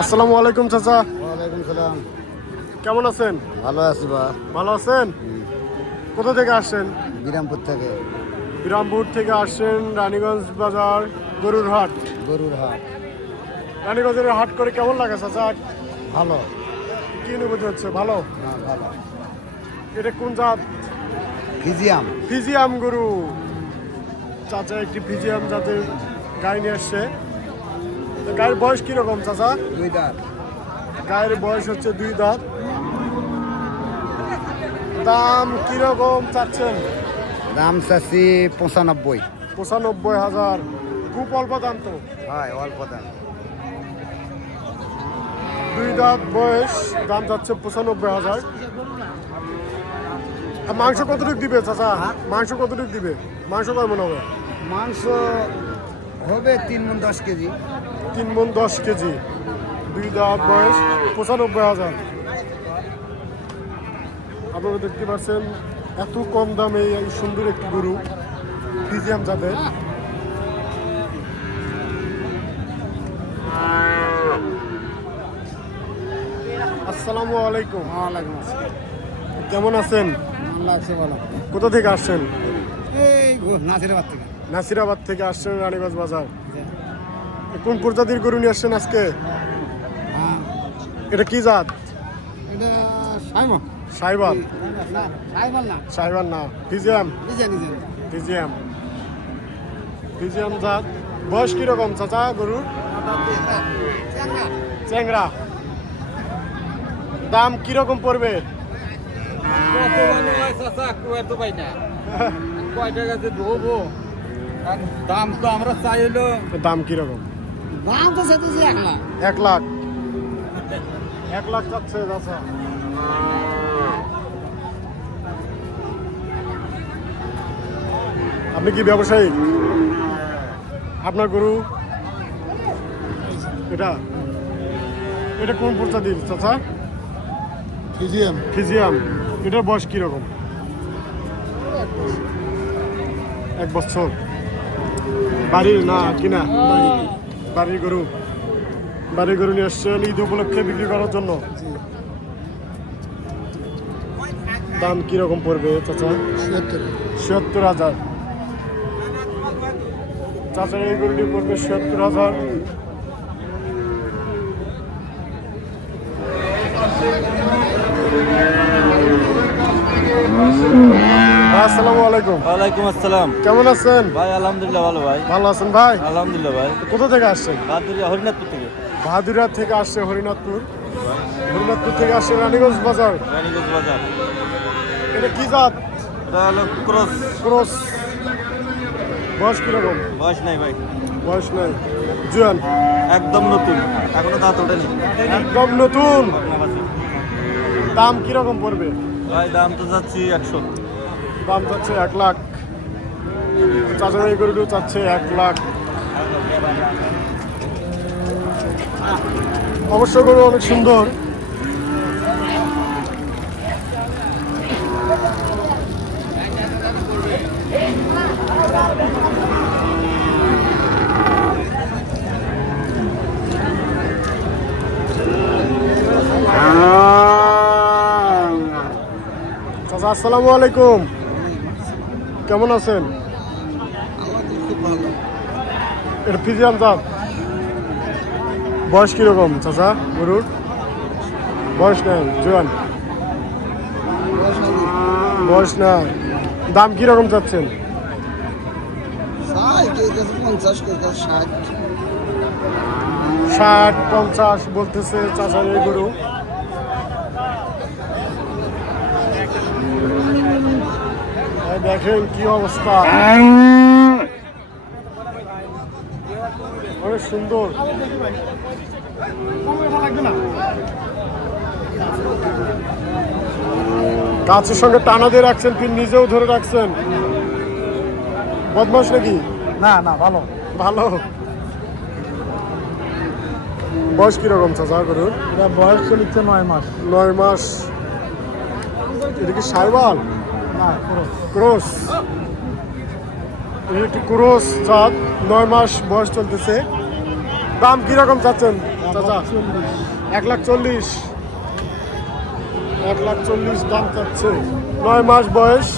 আসসালামু আলাইকুম চাচা। ওয়ালাইকুম সালাম। কেমন আছেন? ভালো আছি বা। ভালো আছেন? কোথা থেকে আসছেন? বিরামপুর থেকে। বিরামপুর থেকে আসছেন রানীগঞ্জ বাজার গরুর হাট। গরুর হাট রানীগঞ্জের হাট করে কেমন লাগে চাচা? ভালো। কি অনুভূতি হচ্ছে? ভালো। না ভালো। এটা কোন জাত? ফিজিয়াম। ফিজিয়াম গরু। চাচা একটি ফিজিয়াম জাতের গাই নিয়ে আসছে। তো গায়ের বয়স কিরকম চাচা? 2 দাঁত। গায়ের বয়স হচ্ছে 2 দাঁত। দাম কিরকম চাচ্ছেন? দাম চাচ্ছি 95। 95,000। খুব অল্প দাম তো। হয় অল্প দাম। 2 দাঁত বয়স, দাম যাচ্ছে 95,000। আর মাংস কতটুকু দিবে চাচা? মাংস কতটুকু দিবে? মাংস কেমন হবে? মাংস হবে 3 মণ 10 কেজি। 3 মণ 10 কেজি। 2 দাঁত বয়স, 95,000। আপনারা দেখতে পাচ্ছেন এত কম দামে এই সুন্দর একটি গরু ফিজিয়াম জাতের। আসসালামু আলাইকুম। ওয়ালাইকুম আসসালাম। কেমন আছেন? লাগছে ভালো। কোথা থেকে আসছেন? এই নাসিরাবাদ থেকে। নাসিরাবাদ থেকে আসছেন রানীগঞ্জ বাজার। কোন প্রজাতির গরু নিয়ে আসছেন আজকে? হ্যাঁ এটা কি জাত? এটা সাইমন। সাইবাল? না সাইমন না। সাইবাল না, ফিজিয়াম। নিজে নিজে। ফিজিয়াম। ফিজিয়াম জাত। বয়স কিরকম চাচা গরুর? চ্যাংরা। দাম কিরকম পড়বে? দাম তো আমরা চাইলো। দাম কিরকম? দাম তো চাইতেছি 1 লাখ। 1 লাখ। 1 লাখ চাচ্ছে চাচা। আপনি কি ব্যবসায়ী? আপনার গরু এটা এটা কোন প্রজাতির চাচা? ফিজিয়াম। ফিজিয়াম। এটার বয়স কিরকম? 1 বছর। বাড়ির না কিনা? বাড়ির গরু। বাড়ির গরু নিয়ে আসছেন ঈদ উপলক্ষে বিক্রি করার জন্য। দাম কিরকম পড়বে চাচা? 76,000। চাচার এই গরুটি পড়বে 76,000। আসসালামু আলাইকুম। ওয়ালাইকুম আসসালাম। কেমন আছেন ভাই আলহামদুলিল্লাহ ভালো ভাই। ভালো আছেন ভাই? আলহামদুলিল্লাহ ভাই। কোথা থেকে আসছেন? বাদুরিয়া হরিনাথপুর থেকে। বাহাদুরা থেকে আসছে হরিনাথপুর। হরিনাথপুর থেকে আসছে রানীগঞ্জ বাজার। রানীগঞ্জ বাজার। এটা কি জাত? এটা হলো ক্রস। ক্রস। বয়স কিরকম? বয়স নাই ভাই, বয়স নাই, জুয়ান। একদম নতুন, এখনো দাঁত ওঠেনি। একদম নতুন। দাম কিরকম পড়বে? ভাই দাম তো যাচ্ছি 100। দাম চাচ্ছে 1 লাখ। চাচার এই গরুটিও চাচ্ছে 1 লাখ। অবশ্য গরু অনেক সুন্দর। চাচা আসসালামু আলাইকুম। কেমন আছেন? এটা ফিজিয়াম জাত। বয়স কিরকম চাচা গরুর? বয়স নাই, জোয়ান। বয়স নাই। দাম কিরকম চাচ্ছেন? 60-50 বলতেছে চাচার এই গরু। দেখেন কি অবস্থা, অনেক সুন্দর। গাছের সঙ্গে টানা দিয়ে রাখছেন, ফির নিজেও ধরে রাখছেন। বদমাস নাকি? না না ভালো। ভালো। বয়স কিরকম চাচা গরুর? এটা বয়স চলছে 9 মাস। 9 মাস। এটা কি সাইবাল? না ক্রস। একটি ক্রস জাত, 9 মাস বয়স চলতেছে। দাম কিরকম চাচ্ছেন? চাচা 1,40,000 1,40,000 দাম চাচ্ছে 9 মাস বয়স